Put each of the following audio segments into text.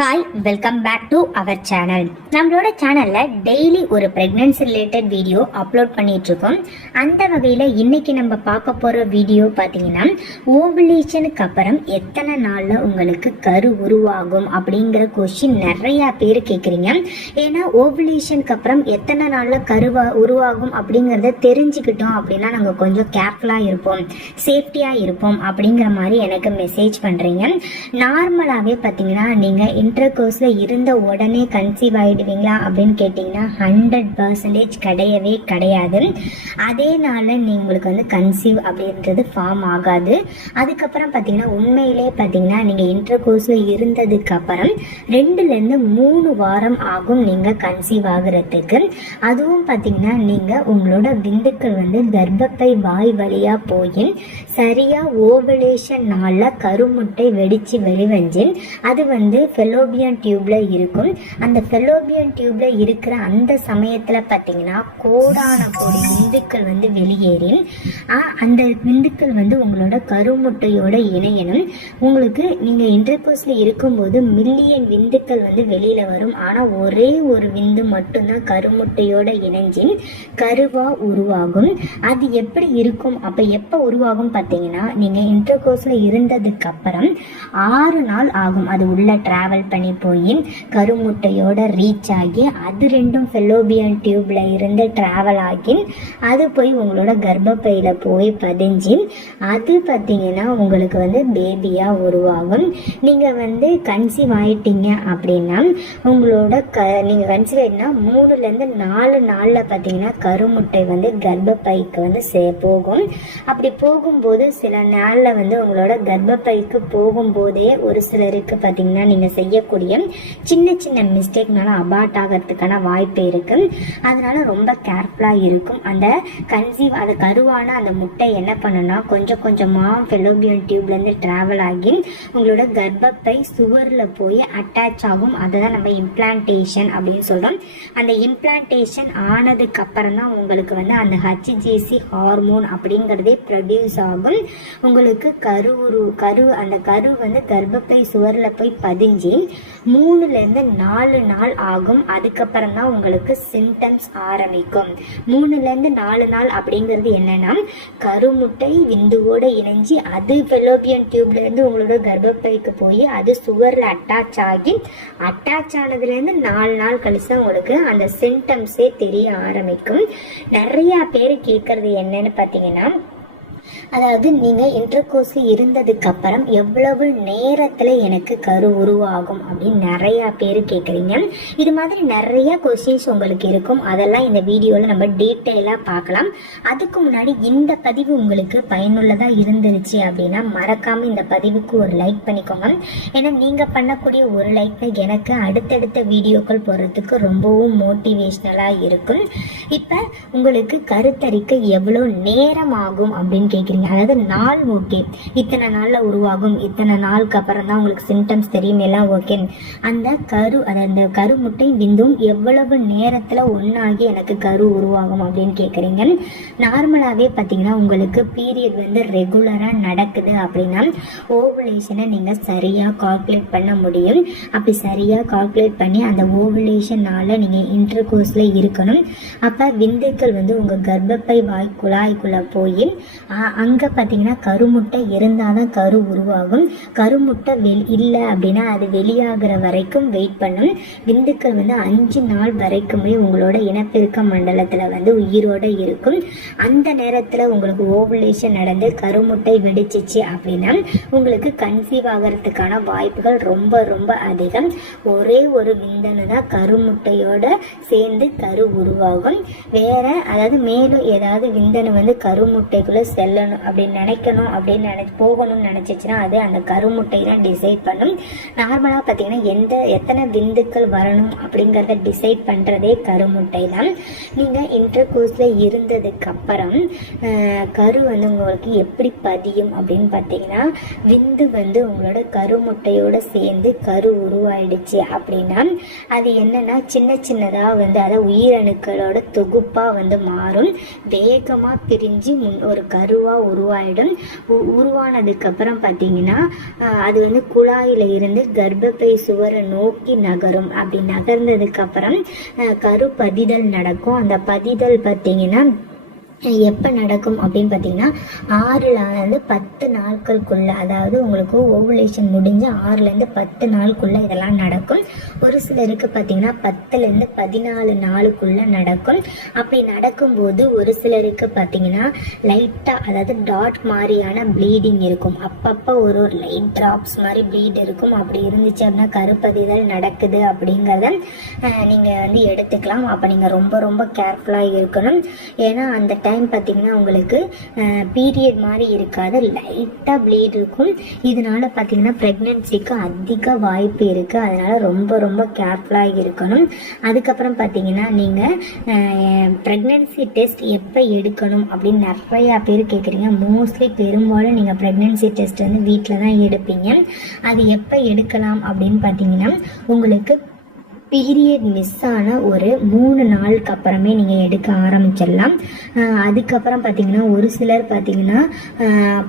Hi welcome back to our channel நம்மளோட சேனலில் daily ஒரு ப்ரெக்னென்சி ரிலேட்டட் வீடியோ அப்லோட் பண்ணிட்டு இருக்கோம் அந்த வகையில் இன்னைக்கு நம்ம பார்க்க போகிற வீடியோ பார்த்தீங்கன்னா ஓவலேஷனுக்கு அப்புறம் எத்தனை நாளில் உங்களுக்கு கரு உருவாகும் அப்படிங்கிற கொஷின் நிறையா பேர் கேட்குறீங்க ஏன்னா ஓவலேஷனுக்கு அப்புறம் எத்தனை நாளில் கருவா உருவாகும் அப்படிங்கிறத தெரிஞ்சுக்கிட்டோம் அப்படின்னா நாங்கள் கொஞ்சம் கேர்ஃபுல்லாக இருப்போம் சேஃப்டியாக இருப்போம் அப்படிங்கிற மாதிரி எனக்கு மெசேஜ் பண்ணுறீங்க நார்மலாகவே பார்த்தீங்கன்னா நீங்கள் இன்டர் கோர்ஸில் இருந்த உடனே கன்சீவ் ஆகிடுவீங்களா அப்படின்னு கேட்டிங்கன்னா ஹண்ட்ரட் பர்சன்டேஜ் கிடையவே கிடையாது. அதே நாளில் உங்களுக்கு வந்து கன்சீவ் அப்படின்றது ஃபார்ம் ஆகாது. அதுக்கப்புறம் பார்த்தீங்கன்னா உண்மையிலே பார்த்தீங்கன்னா நீங்கள் இன்டர் கோர்ஸில் இருந்ததுக்கு அப்புறம் ரெண்டுலேருந்து மூணு வாரம் ஆகும் நீங்கள் கன்சீவ் ஆகுறதுக்கு. அதுவும் பார்த்தீங்கன்னா நீங்கள் உங்களோட விந்துக்கள் வந்து கர்ப்பப்பை வாய் வழியாக போய் சரியாக ஓவலேஷன் நாளில் கருமுட்டை வெடித்து வெளிவஞ்சு அது வந்து ஃபெலோபியன் டியூப்ல இருக்கும். அந்த ஃபெலோபியன் டியூப்ல இருக்கிற அந்த சமயத்தில் பார்த்தீங்கன்னா கோடான கோடி விந்துக்கள் வந்து வெளியேறில். ஆ, அந்த விந்துக்கள் வந்து உங்களோட கருமுட்டையோட இணையணும். உங்களுக்கு நீங்கள் இன்டர்கோர்ஸில் இருக்கும்போது மில்லியன் விந்துக்கள் வந்து வெளியில் வரும். ஆனால் ஒரே ஒரு விந்து மட்டும்தான் கருமுட்டையோட இணைஞ்சு கருவா உருவாகும். அது எப்படி இருக்கும்? அப்போ எப்போ உருவாகும் பார்த்தீங்கன்னா நீங்கள் இன்டர்கோர்ஸில் இருந்ததுக்கு அப்புறம் ஆறு நாள் ஆகும். அது உள்ள டிராவல் பண்ணி போய் கருமுட்டையோட ரீச் ஆகி அது ரெண்டும் ஃபெலோபியன் டியூப்ல இருந்து டிராவல் ஆகி அது போய் உங்களோட கர்ப்பப்பையில் போய் பதிஞ்சு அது பார்த்தீங்கன்னா உங்களுக்கு வந்து பேபியாக உருவாகும். நீங்கள் வந்து கன்சீவ் ஆயிட்டீங்க அப்படின்னா உங்களோட க நீங்கள் கன்சீவ் ஆயிட்டீங்கன்னா மூணுலேருந்து நாலு நாளில் பார்த்தீங்கன்னா கருமுட்டை வந்து கர்ப்பப்பைக்கு வந்து சே போகும். அப்படி போகும்போது சில நாளில் வந்து உங்களோட கர்ப்பப்பைக்கு போகும்போதே ஒரு சிலருக்கு பார்த்தீங்கன்னா நீங்கள் செய்யக்கூடிய சின்ன சின்ன மிஸ்டேக்னால அபார்ட் ஆகிறதுக்கான வாய்ப்பு இருக்கு. அதனால ரொம்ப கேர்ஃபுல்லாக இருக்கும். அந்த கன்சீவ் அந்த கருவான அந்த முட்டை என்ன பண்ணுன்னா கொஞ்சம் கொஞ்சமாக ஃபெலோபியன் டியூப்லேருந்து ட்ராவல் ஆகி உங்களோட கர்ப்பப்பை சுவரில் போய் அட்டாச் ஆகும். அதை தான் நம்ம இம்ப்ளான்டேஷன் அப்படின்னு சொல்கிறோம் அந்த இம்ப்ளான்டேஷன் ஆனதுக்கு அப்புறம் தான் உங்களுக்கு வந்து அந்த ஹச்ஜிசி ஹார்மோன் அப்படிங்கிறதே ப்ரொடியூஸ் ஆகும். உங்களுக்கு கரு உரு கரு அந்த கரு வந்து கர்ப்பப்பை சுவரில் போய் பதிஞ்சு மூணுலேருந்து நாலு நாள் ஆகும். அதுக்கப்புறம் தான் உங்களுக்கு சிம்டம்ஸ் ஆரம்பிக்கும். மூணுலேருந்து நாலு நாள் அப்படிங்கிறது என்னன்னா கருமுட்டை விந்துவோட இணைஞ்சு அது ஃபெலோபியன் டியூப்ல இருந்து உங்களோட கர்ப்பப்பைக்கு போய் அது சுவரில் அட்டாச் ஆகி அட்டாச் ஆனதுலேருந்து நாலு நாள் கழிச்சு தான் உங்களுக்கு அந்த சிம்டம்ஸே தெரிய ஆரம்பிக்கும். நிறைய பேர் கேட்கறது என்னன்னு பார்த்தீங்கன்னா அதாவது நீங்கள் இன்டர்கோர்ஸில் இருந்ததுக்கு அப்புறம் எவ்வளவு நேரத்தில் எனக்கு கரு உருவாகும் அப்படின்னு நிறையா பேர் கேட்குறீங்க இது மாதிரி நிறைய கொஸ்டின்ஸ் உங்களுக்கு இருக்கும். அதெல்லாம் இந்த வீடியோவில் நம்ம டீட்டெயிலாக பார்க்கலாம். அதுக்கு முன்னாடி இந்த பதிவு உங்களுக்கு பயனுள்ளதாக இருந்துருச்சு அப்படின்னா மறக்காமல் இந்த பதிவுக்கு ஒரு லைக் பண்ணிக்கோங்க. ஏன்னா நீங்கள் பண்ணக்கூடிய ஒரு லைக் எனக்கு அடுத்தடுத்த வீடியோக்கள் போடுறதுக்கு ரொம்பவும் மோட்டிவேஷ்னலாக இருக்கும். இப்போ உங்களுக்கு கருத்தரிக்க எவ்வளோ நேரம் ஆகும் அப்படின்னு கேட்குறீங்க அதாவது நாள் ஓகே. இத்தனை நாளில் உருவாகும். இத்தனை நாளுக்கு அப்புறம் தான் உங்களுக்கு சிம்டம்ஸ் தெரியும். எல்லாம் ஓகே. அந்த கரு அது அந்த கரு முட்டை விந்தும் எவ்வளவு நேரத்தில் ஒன்றாகி எனக்கு கரு உருவாகும் அப்படின்னு கேட்குறீங்க நார்மலாகவே பார்த்தீங்கன்னா உங்களுக்கு பீரியட் வந்து ரெகுலராக நடக்குது அப்படின்னா ஓவலேஷனை நீங்கள் சரியாக கால்குலேட் பண்ண முடியும். அப்படி சரியாக கால்குலேட் பண்ணி அந்த ஓவலேஷனால் நீங்கள் இன்டர் கோர்ஸில் இருக்கணும். அப்போ விந்துக்கள் வந்து உங்கள் கர்ப்பப்பை வாய் குழாய்க்குள்ளே போய் அங்கே பார்த்தீங்கன்னா கருமுட்டை இருந்தால் தான் கரு உருவாகும். கருமுட்டை வெளி இல்லை அப்படின்னா அது வெளியாகிற வரைக்கும் வெயிட் பண்ணும். விந்துக்கள் வந்து அஞ்சு நாள் வரைக்குமே உங்களோட இனப்பெருக்க மண்டலத்தில் வந்து உயிரோட இருக்கும். அந்த நேரத்தில் உங்களுக்கு ஓவலேஷன் நடந்து கருமுட்டை வெடிச்சிச்சு அப்படின்னா உங்களுக்கு கன்சீவ் ஆகிறதுக்கான வாய்ப்புகள் ரொம்ப ரொம்ப அதிகம். ஒரே ஒரு விந்தணு தான் கருமுட்டையோட சேர்ந்து கரு உருவாகும். வேற அதாவது மேலும் ஏதாவது விந்தணு வந்து கருமுட்டைக்குள்ளே செல்லணும் அப்படின்னு நினைக்கணும் அப்படின்னு நினை போகணும்னு நினைச்சிச்சுன்னா அது அந்த கருமுட்டை தான் டிசைட் பண்ணும் நார்மலாக பார்த்தீங்கன்னா எந்த எத்தனை விந்துக்கள் வரணும் அப்படிங்கிறத டிசைட் பண்ணுறதே கருமுட்டை தான். நீங்கள் இன்டர் கோர்ஸில் இருந்ததுக்கப்புறம் கரு வந்து உங்களுக்கு எப்படி பதியும் அப்படின்னு பார்த்தீங்கன்னா விந்து வந்து உங்களோட கருமுட்டையோடு சேர்ந்து கரு உருவாயிடுச்சு அப்படின்னா அது என்னென்னா சின்ன சின்னதாக வந்து அதை உயிரணுக்களோட தொகுப்பாக வந்து மாறும். வேகமாக பிரிஞ்சு முன் ஒரு கருவாக உருவாயிடும். உ- உருவானதுக்கப்புறம் பார்த்தீங்கன்னா ஆஹ், அது வந்து குழாயில் இருந்து கர்ப்பப்பை சுவரை நோக்கி நகரும். அப்படி நகர்ந்ததுக்கப்புறம் கரு பதிதல் நடக்கும். அந்த பதிதல் பார்த்தீங்கன்னா எப்போ நடக்கும் அப்படின்னு பார்த்தீங்கன்னா ஆறுலேருந்து பத்து நாட்களுக்குள்ள அதாவது உங்களுக்கு ஓவுலேஷன் முடிஞ்சு ஆறுலேருந்து பத்து நாளுக்குள்ளே இதெல்லாம் நடக்கும். ஒரு சிலருக்கு பார்த்தீங்கன்னா பத்துலேருந்து பதினாலு நாளுக்குள்ளே நடக்கும். அப்படி நடக்கும்போது ஒரு சிலருக்கு பார்த்தீங்கன்னா லைட்டாக அதாவது டாட் மாதிரியான ப்ளீடிங் இருக்கும். அப்பப்போ ஒரு ஒரு லைட் ட்ராப்ஸ் மாதிரி ப்ளீட் இருக்கும். அப்படி இருந்துச்சு அப்படின்னா கருப்பதிதல் நடக்குது அப்படிங்கிறத நீங்கள் வந்து எடுத்துக்கலாம். அப்போ நீங்கள் ரொம்ப ரொம்ப கேர்ஃபுல்லாக இருக்கணும். ஏன்னா அந்த டைம் டைம் பார்த்தீங்கன்னா உங்களுக்கு பீரியட் மாதிரி இருக்காது. லைட்டாக ப்ளீட் இருக்கும். இதனால பார்த்தீங்கன்னா ப்ரெக்னென்சிக்கு அதிக வாய்ப்பு இருக்குது அதனால் ரொம்ப ரொம்ப கேர்ஃபுல்லாக இருக்கணும். அதுக்கப்புறம் பார்த்தீங்கன்னா நீங்கள் ப்ரெக்னென்சி டெஸ்ட் எப்போ எடுக்கணும் அப்படின்னு நிறையா பேர் கேட்குறீங்க மோஸ்ட்லி பெரும்பாலும் நீங்கள் ப்ரெக்னென்சி டெஸ்ட் வந்து வீட்டில் தான் எடுப்பீங்க. அது எப்போ எடுக்கலாம் அப்படின்னு பார்த்தீங்கன்னா உங்களுக்கு பீரியட் மிஸ் ஆன ஒரு மூணு நாளுக்கு அப்புறமே நீங்கள் எடுக்க ஆரம்பிச்சிடலாம். அதுக்கப்புறம் பார்த்தீங்கன்னா ஒரு சிலர் பார்த்தீங்கன்னா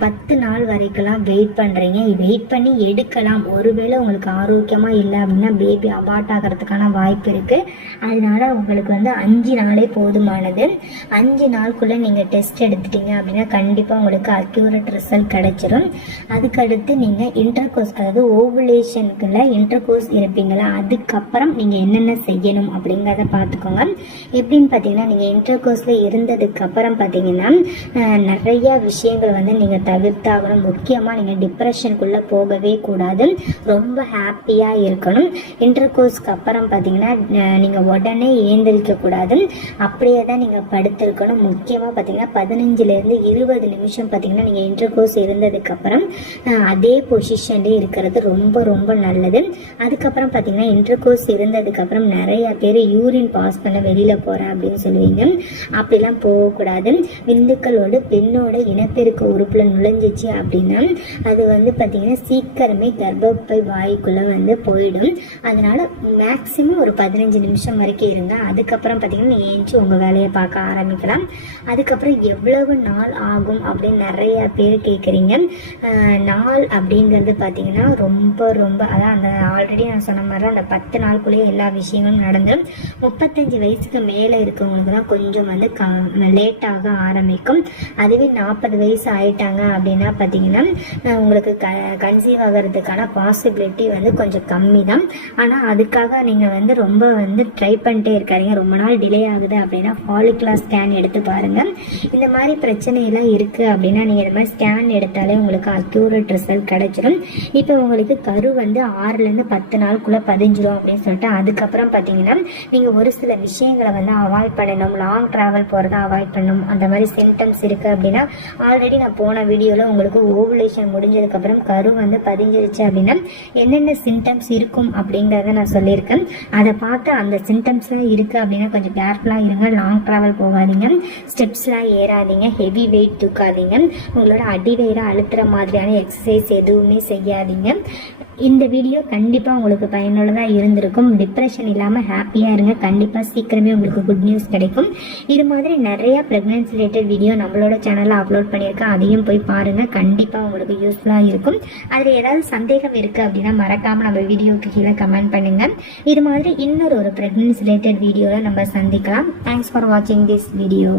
பத்து நாள் வரைக்கும்லாம் வெயிட் பண்ணுறீங்க வெயிட் பண்ணி எடுக்கலாம். ஒருவேளை உங்களுக்கு ஆரோக்கியமாக இல்லை அப்படின்னா பேபி அபார்ட் ஆகிறதுக்கான வாய்ப்பு இருக்குது அதனால உங்களுக்கு வந்து அஞ்சு நாளே போதுமானது. அஞ்சு நாளுக்குள்ளே நீங்கள் டெஸ்ட் எடுத்துட்டீங்க அப்படின்னா கண்டிப்பாக உங்களுக்கு அக்யூரேட் ரிசல்ட் கிடைச்சிரும். அதுக்கடுத்து நீங்கள் இன்டர்கோர்ஸ் அதாவது ஓவுலேஷனுக்குள்ள இன்டர்கோர்ஸ் இருப்பீங்களா? அதுக்கப்புறம் நீங்கள் நீங்கள் என்னென்ன செய்யணும் அப்படிங்கிறத பார்த்துக்கோங்க. எப்படின்னு பார்த்தீங்கன்னா நீங்கள் இன்டர் கோர்ஸில் இருந்ததுக்கப்புறம் பார்த்தீங்கன்னா நிறையா நிறைய விஷயங்கள் வந்து நீங்கள் தவிர்த்தாகணும். முக்கியமாக நீங்கள் டிப்ரெஷனுக்குள்ளே போகவே கூடாது. ரொம்ப ஹாப்பியாக இருக்கணும். இன்டர் கோர்ஸ்க்கு அப்புறம் பார்த்தீங்கன்னா நீங்கள் உடனே ஏந்திரிக்கக்கூடாது அப்படியே தான் நீங்கள் படுத்திருக்கணும். முக்கியமாக பார்த்தீங்கன்னா பதினஞ்சுலேருந்து இருபது நிமிஷம் பார்த்தீங்கன்னா நீங்கள் இன்டர் கோர்ஸ் இருந்ததுக்கப்புறம் அதே பொசிஷன்லேயே இருக்கிறது ரொம்ப ரொம்ப நல்லது. அதுக்கப்புறம் பார்த்தீங்கன்னா இன்டர்கோர்ஸ் அதுக்கப்புறம் நிறைய பேர் யூரின் பாஸ் பண்ண வெளியில் போகிறேன் அப்படின்னு சொல்லுவீங்க. அப்படிலாம் போகக்கூடாது. விந்துக்களோடு பெண்ணோட இனப்பெருக்க உறுப்பில் நுழைஞ்சிச்சு அப்படின்னா அது வந்து பார்த்திங்கன்னா சீக்கிரமே கர்ப்பப்பை வாய்க்குள்ளே வந்து போயிடும். அதனால் மேக்ஸிமம் ஒரு பதினஞ்சு நிமிஷம் வரைக்கும் இருங்க. அதுக்கப்புறம் பார்த்திங்கன்னா நீங்கள் ஏஞ்சி உங்கள் வேலையை பார்க்க ஆரம்பிக்கலாம். அதுக்கப்புறம் எவ்வளவு நாள் ஆகும் அப்படின்னு நிறைய பேர் கேட்குறீங்க நாள் அப்படிங்கிறது பார்த்தீங்கன்னா ரொம்ப ரொம்ப அதான் அந்த ஆல்ரெடி நான் சொன்ன மாதிரி அந்த பத்து நாளுக்குள்ளேயே எல்லா விஷயங்களும் நடந்துடும் முப்பத்தஞ்சு வயசுக்கு மேலே இருக்கவங்களுக்கு தான் கொஞ்சம் வந்து க லேட்டாக ஆரம்பிக்கும். அதுவே நாற்பது வயசு ஆயிட்டாங்க அப்படின்னா பார்த்தீங்கன்னா உங்களுக்கு க கன்சீவ் ஆகிறதுக்கான பாசிபிலிட்டி வந்து கொஞ்சம் கம்மி தான் ஆனால் அதுக்காக நீங்கள் வந்து ரொம்ப வந்து ட்ரை பண்ணிட்டே இருக்காதிங்க. ரொம்ப நாள் டிலே ஆகுது அப்படின்னா ஃபாலிகுலர் ஸ்கேன் எடுத்து பாருங்கள் இந்த மாதிரி பிரச்சனையெல்லாம் இருக்குது அப்படின்னா நீங்கள் இந்த மாதிரி ஸ்கேன் எடுத்தாலே உங்களுக்கு அக்யூரேட் ரிசல்ட் கிடைச்சிடும் இப்போ உங்களுக்கு கரு வந்து ஆறுலேருந்து பத்து நாளுக்குள்ளே பதிஞ்சிடும் அப்படின்னு சொல்லிட்டு அதுக்கப்புறம் பார்த்தீங்கன்னா நீங்கள் ஒரு சில விஷயங்களை வந்து அவாய்ட் பண்ணணும் லாங் ட்ராவல் போகிறத அவாய்ட் பண்ணணும் அந்த மாதிரி சிம்டம்ஸ் இருக்குது அப்படின்னா ஆல்ரெடி நான் போன வீடியோவில் உங்களுக்கு ஓவுலேஷன் முடிஞ்சதுக்கப்புறம் கரு வந்து பதிஞ்சிருச்சு அப்படின்னா என்னென்ன சிம்டம்ஸ் இருக்கும் அப்படிங்கிறத நான் சொல்லியிருக்கேன். அதை பார்த்து அந்த சிம்டம்ஸ்லாம் இருக்குது அப்படின்னா கொஞ்சம் கேர்ஃபுல்லாக இருங்க லாங் ட்ராவல் போகாதீங்க. ஸ்டெப்ஸ்லாம் ஏறாதீங்க ஹெவி வெயிட் தூக்காதீங்க. உங்களோட அடிவயிறை அழுத்துற மாதிரியான எக்ஸசைஸ் எதுவுமே செய்யாதீங்க. இந்த வீடியோ கண்டிப்பாக உங்களுக்கு பயனுள்ளதாக இருந்திருக்கும். டிப்ரெஷன் இல்லாமல் ஹாப்பியாக இருங்க. கண்டிப்பாக சீக்கிரமே உங்களுக்கு குட் நியூஸ் கிடைக்கும். இது மாதிரி நிறையா ப்ரெக்னன்சி ரிலேட்டட் வீடியோ நம்மளோட சேனலில் அப்லோட் பண்ணியிருக்கேன். அதையும் போய் பாருங்கள் கண்டிப்பாக உங்களுக்கு யூஸ்ஃபுல்லாக இருக்கும். அதில் ஏதாவது சந்தேகம் இருக்குது அப்படின்னா மறக்காமல் நம்ம வீடியோக்கு கீழே கமெண்ட் பண்ணுங்கள் இது மாதிரி இன்னொரு ஒரு ப்ரெக்னன்சி ரிலேட்டட் வீடியோவில் நம்ம சந்திக்கலாம். தேங்க்ஸ் ஃபார் வாட்சிங் திஸ் வீடியோ